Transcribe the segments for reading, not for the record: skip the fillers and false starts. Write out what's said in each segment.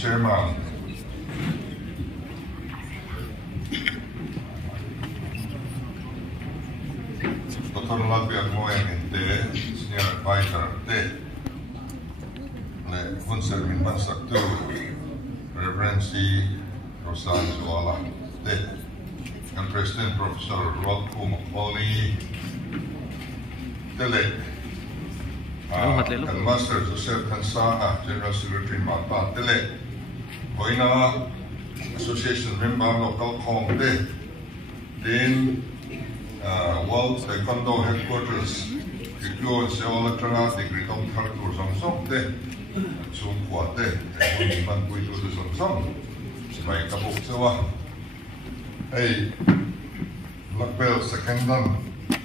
Chairman. Dr. Latvian Moen Senior Advisor Hunser Min Bansak Reverend C. Rosan Zuala and President Professor Rod Kumapoli and Master Joseph Kansanga, General Secretary Mata Hoina Association Member Local Kong then World Taekwondo Headquarters Kikyo Seola Trana Degree Tom Tartur Samsung Sum Quate Uniman Puito de Samsung May Kabuk Sewa Hey Black Belt Second Dan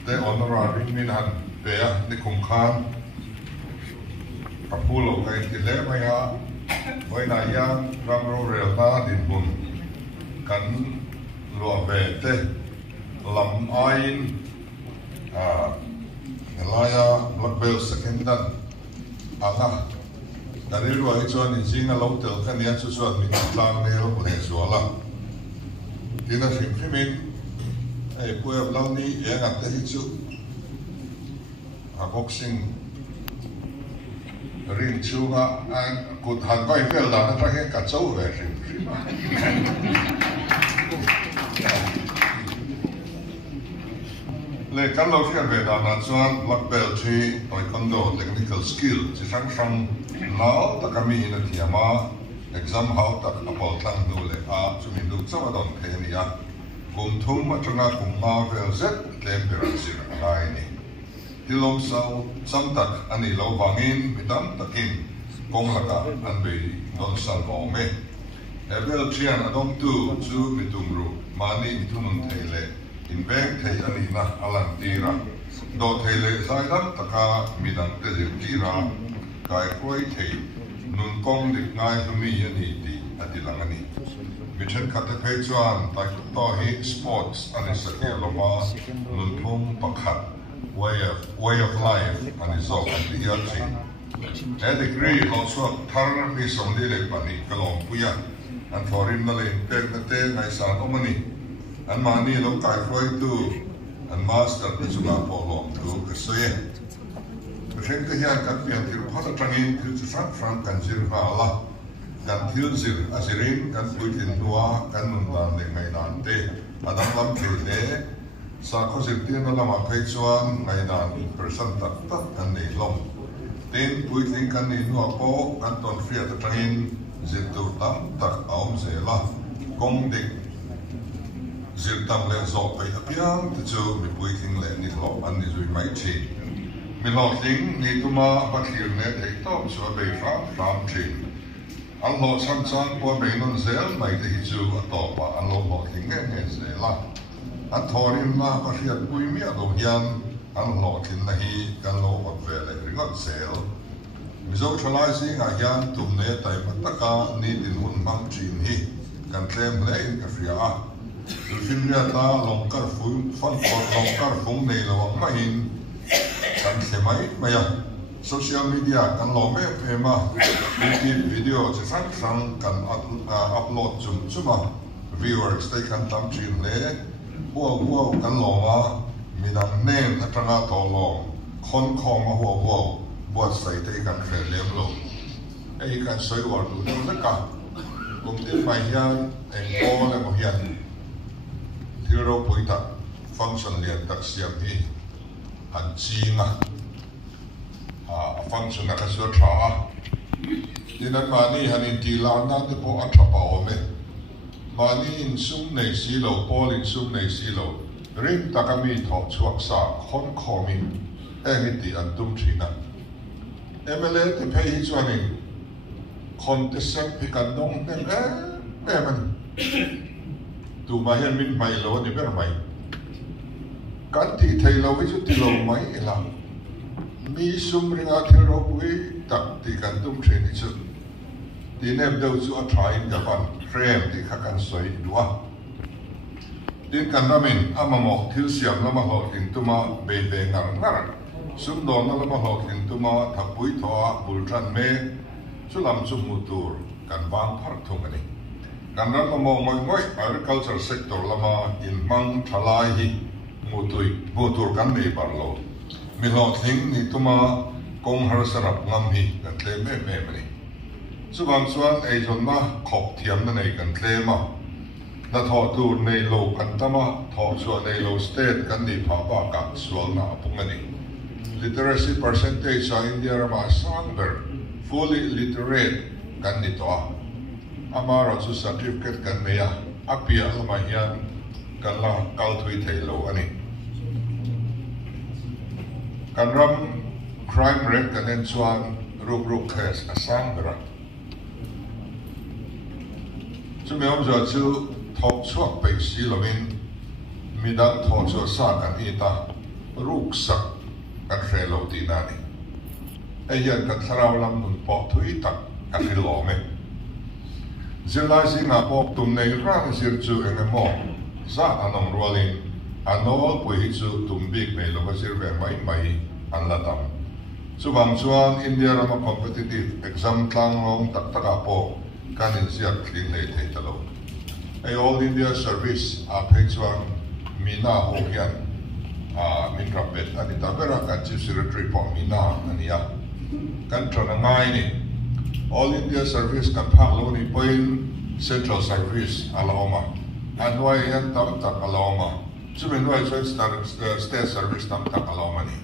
The Honorary Minan Bea Nikum Khan Kapulo Kaitile Maya Hoina Yang Ramro Relna Dinbun Kan Lua Bete Lam Ain Elaya Black Belt Second Dan Anga Dari ruang itu ni jing alau telkan yang sesuatu ni lang ni lo boleh suala. Tina film punya belau ni yang ada itu boxing ring cuma kut hangai fel dah nak terakhir kacau film. Lekan lo fian beda nazuan black belt si taekwondo technical skill si sang lao tak kami ina tiama exam how tak apol tang dule sumindu sama don kenia kumthum matanga kumma vel zet temperature ngai ni tilom sau samtak ani lo bangin midam takin kong laka anbe don sal mo me evel chian adong tu chu mitumru mani mitunun thele in bank thei ani na alan tira do thele saidan taka midang te tira kai koi thei nun kong dik ngai humi ani ti atilang ani mithen kate phei chuan tai to hi sports ani sakhe loma nun thum pakhat way of life ani zo ti ya chi a degree also thar mi som di le pani kalong puya an foreign na le pek na te ngai san omani an mani lo kai koi tu an master ni chunga polo tu kasoye Persen kehian kan pian tir pada trangin tir susah frang kan zir hala kan tir zir asirin kan puitin tua kan nundan dengan nante adang lam kele sako zir tir dalam apa cuan dengan persen tak kan nelom ten puitin kan ni nua po kan ton fria trangin zir tu tam tak aum zela kong dik zir tam le zo pai apiang tu mi puitin le ni lo an ni zui mai chi Milok ting ni tuma bakir ne tektok so be fram chin. Ang lo sam sang po be non zel mai te hichu atopa ang lo lo ting ne zela. An thorim na bakir pui mi ado yan ang lo tin na hi kan lo ot vele ringot zel. Mizo chalai nga yan tum ne tai mataka ni tin hun mang chin hi kan tlem le in ka fria. Dulfin ya ta longkar fun fan longkar fung nei lo mahin kan semai maya social media kan lo me pema video sang kan upload cuma viewers they kan tam chin le wo kan lo ma minam nen atanga to lo khon khom ma wo buat sai te kan lem lo ei kan soi war du na ka kum tin mai hian en ko le mo hian tiro puita function lian tak siam hi an chinga function na kasua tra dinan mani hanin tila na te po atrapa ome mani in sum nei silo pol in sum nei silo ring takami thok chuak sa khon khomi engiti an tum thina emele te pei hi chuanin contestant pikan dong tem man tu ma hian min mai lo ni ber mai kan ti thei lo vi chu ti lo mai la mi sum ringa thil ro pui tak ti kan tum thei ni chu ti nem do chu a try in ka ban frame ti kha kan soi duwa tin kan ramin amamo thil siam lama ho tin tuma be be ngar sum do na lama ho tin tuma thapui tho bul tran me chu lam chu mutur kan wang phar thung ani kan ram mo ngoi agriculture sector lama in mang thalai hi mutur kan nei barlo mi lo thing ni tuma kong har sarap ngam hi kan tle me mani chuan ei zon na khop thiam na nei kan tle ma na tho tur nei lo kan tama tho chuan nei lo state kan ni pha ba ka sual na pungani literacy percentage sa India rama sangber fully literate kan ni to amara chu certificate kan neya apia lama hian kan la kal thui thei lo ani kan ram crime rate kan en chuan ruk case asang bera chu me om zo chu thok chuak pe si lovin midang tho chu sa kan ita ruk sak kan relo ti na ni ai hian kan tharau lam nun po thui tak kan ri lo me zilai si nga pop tum nei rang sir chu engemo za anong rolling anol pui chu tum big nei lo sir ve mai an la dam chuwang chuan India rama competitive exam tlang long tak taka po kanin siak tling lei thei talo ai all India service a phei chuan mina ho hian min rapet ani ta bera kan chief secretary po mina ania kan tron ngai ni all India service kan phak lo ni point central service aloma anwai yan tam tak aloma chumen wai state service tam tak aloma ni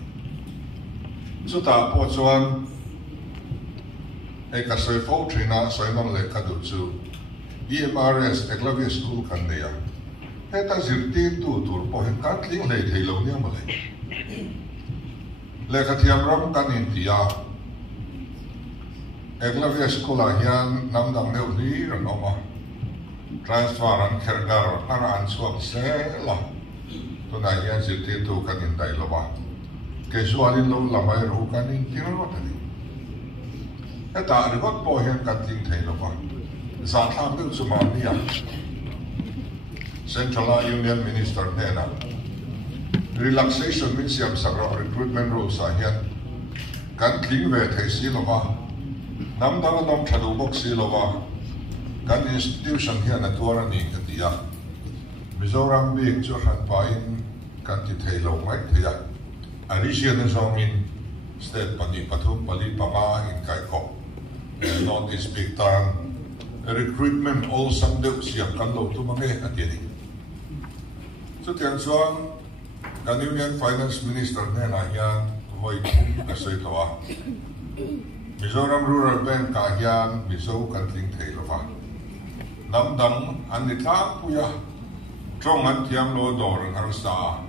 chuta po chuan ei ka soi fo trina soi non le ka du chu EMRS Eklavia School kan neya heta zirtin tu tur po hen kan tling lei thei lo ni amale le ka thiam ram kan in tia Eklavia School a hian namdang neu ni ran oma transfer an khergar ara an chuak se la tuna hian zirtin tu kan in dai lo ba casualin lo lamai ro kan in tiro tani eta rigot po hian kan tling thei lo ba za thang du chu ma ni a Central Union Minister nena relaxation means siam sakra recruitment rules a hian kan tling ve thei si lo ba nam dang nom thadu bok si lo ba kan institution hian atwara ni ka tia Mizoram big chu han pa in kan ti thei lo mai thia Arisian zongin state pani pathum pali pama in kai ko not is big time recruitment all some do siap kan lo tu mange atini so tiang chuan kan Union Finance Minister nena hian voi khum ka sei towa Mizoram Rural Bank ka hian mizo kan tling thei lova nam dang an ni tlang puya trong an tiam lo dor ar sa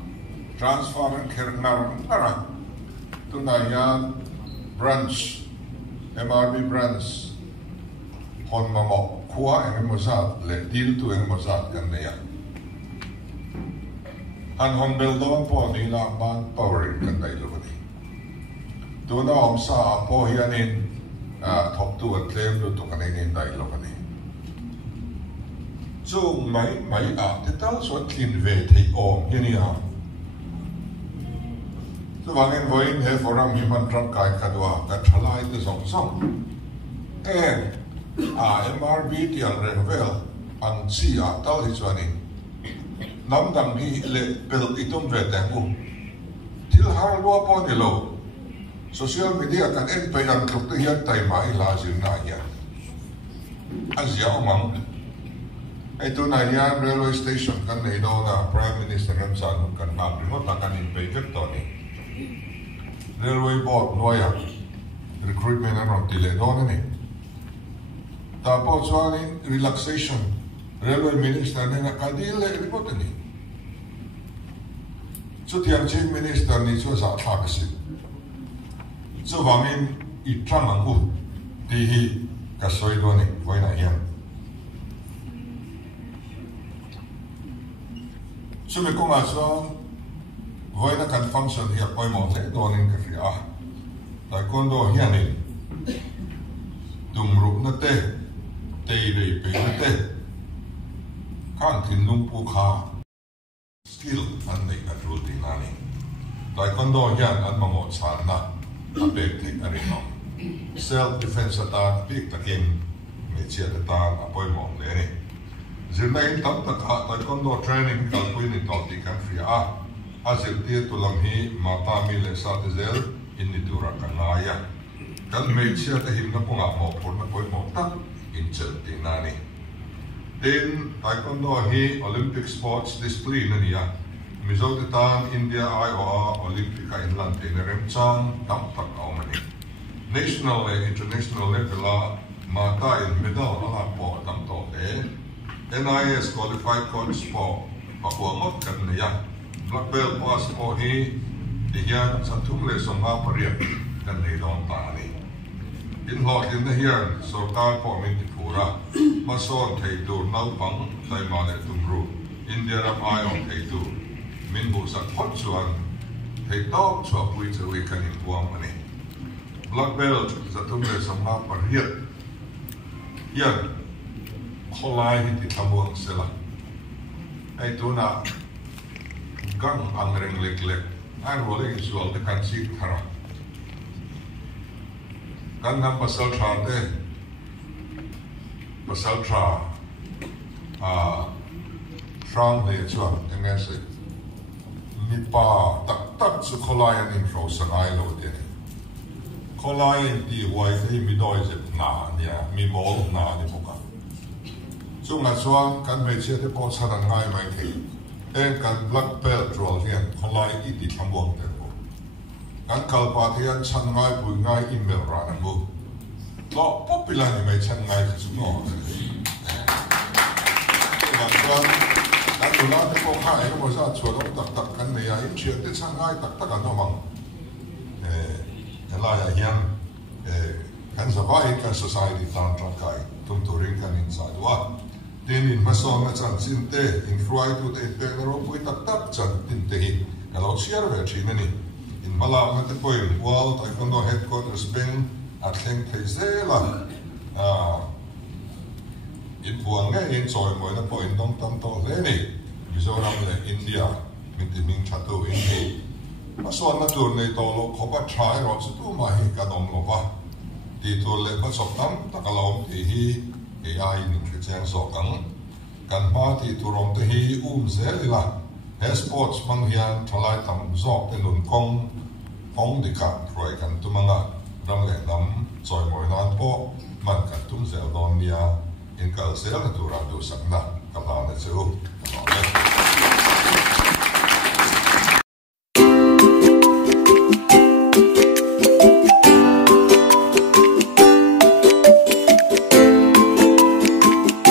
transfer an khernar ara tuna hian branch MRB branch hon mamo khua eng mozat le deal tu eng mozat kan neya an hon bel don po ni la ban power kan dai lo ni tuna om sa po hianin thop tu at claim lo to kan in dai lo ni so mai te tal so clean ve thei om hiani a so wangin voin he foram himan tram kai kadwa ka thalai te song and MRB ti al revel ang si a tal hi chuani nam dang hi le pel itum ve tangu til har lo po ni lo social media kan en pe ang tluk te hian tai mai la jin na ya azia omang ai tu na ya railway station kan nei do na prime minister ram san kan ma ri ho ta kan in pe vek to ni railway board noya recruitment and on tile do ni ta po chuan relaxation railway minister ne ka dil le report ni chu tiang chief minister ni chu sa tha ka si chu wangin I tlang ang u ti hi ka soi do ni voi na hian chu me ko ma chuan voi na kan function hi a poi mo te do nin ka ri a ta kon do hian ni tum rup na te rei pe na te kan tin lung pu kha skill an nei ka ru ti na ni ta kon do hian an ma mo chan na a pe te a ri no self defense ata big takin me mi chia de tan apoi mong le ni zirna in tam tak ha taekwondo training kal pui ni to ti kan fria a zir ti tu lam hi mata mi le sa te zel in ni tura kan ngaya kan me chia te him na punga mo por na poi mo tak in chel ti na ni then taekwondo hi Olympic sports discipline ni ya mizo te tan India IOA Olympic in lan te rem chang tam tak au mani national and international level mata in medal ala po tam to NIS qualified coach for Papua Mot kan ya black belt pass po hi diyan sa tumle sa mga pariyak kan ni don ta ni in lot in the here so ta po min ti pura mason thei dur nau pang sai ma le tumru India ram ai on thei dur min bu sa phot chuan thei tok chua pui chu wi kan in buang mani black belt sa tumle sa mga pariyak yan kholai hi tamuang sila ay tu na gang ang reng lek an rolling sual de kan si thara kan nam pasal tra te pasal tra trang le chuan enga se mi pa tak su kholai an in ro sangai lo de kholai ti wai te mi doi je na nia mi mol na ni boka so nga chuan kan me chia te po chana ngai mai thei en kan black belt rol hian kholai i ti thamwang te ko kan kalpa thian chan ngai pui ngai email ra na mu lo popular ni mai chan ngai chu no nga chuan kan tu na te ko khai ko sa chuan tak kan ne ya in chia te chan ngai tak an mang la ya hian kan survive kan society tan kai tum turing kan inside wa tin in mason na chan sin te in fry to te pe ro pui tak chan tin te hi alo share ve chin ni in mala ma te poi wal taekwondo headquarters ben at thleng thei zela in buang nge in choi moi na point dong tam to le ni Mizoram le India min ti ming chatu in ni mason na tur nei to lo khopa try ro chu tu ma hi ka dom lo ba ti tu le ba sok tam takalom ti hi AI ni chang so kang kan ma ti tu rom te hi zelila he sports mang hian thalai tam zok te nun kong di ka roi kan tu manga ram le dam choi moi nan po man kan tum zel don nia in kal sel na tu ra du sakna ka la na chu